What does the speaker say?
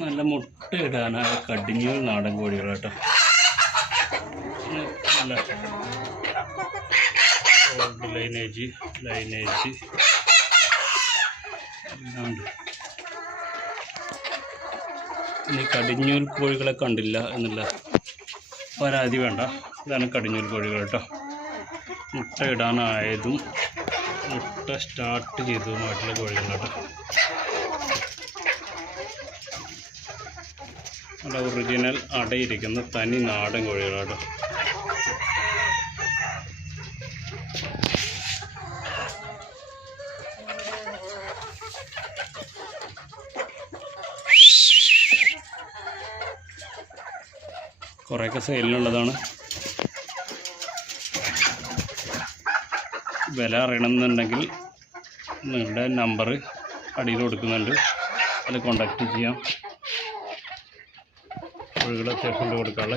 നല്ല മുട്ട ഇടാനായ കടിഞ്ഞൂൽ നാടൻ കോഴികൾ കേട്ടോ. നല്ല ലൈനേജ് എല്ലാം ഉണ്ട്. ഇനി കടിഞ്ഞൂൽ കോഴികളെ കണ്ടില്ല എന്നുള്ള പരാതി വേണ്ട. ഇതാണ് കടിഞ്ഞൂൽ കോഴികൾ കേട്ടോ. മുട്ട ഇടാനായതും മുട്ട സ്റ്റാർട്ട് ചെയ്തതുമായിട്ടുള്ള കോഴികൾ കേട്ടോ. അവിടെ ഒറിജിനൽ അടയിരിക്കുന്ന തനി നാടൻ കോഴികൾ കേട്ടോ. കുറേയൊക്കെ സെയിലിനുള്ളതാണ്. വില അറിയണമെന്നുണ്ടെങ്കിൽ നിങ്ങളുടെ നമ്പർ അടിയിൽ കൊടുക്കുന്നുണ്ട്, അതിൽ കോണ്ടാക്ട് ചെയ്യാം. കോഴികൾ അത്യാവശ്യം കൊടുക്കാനുള്ള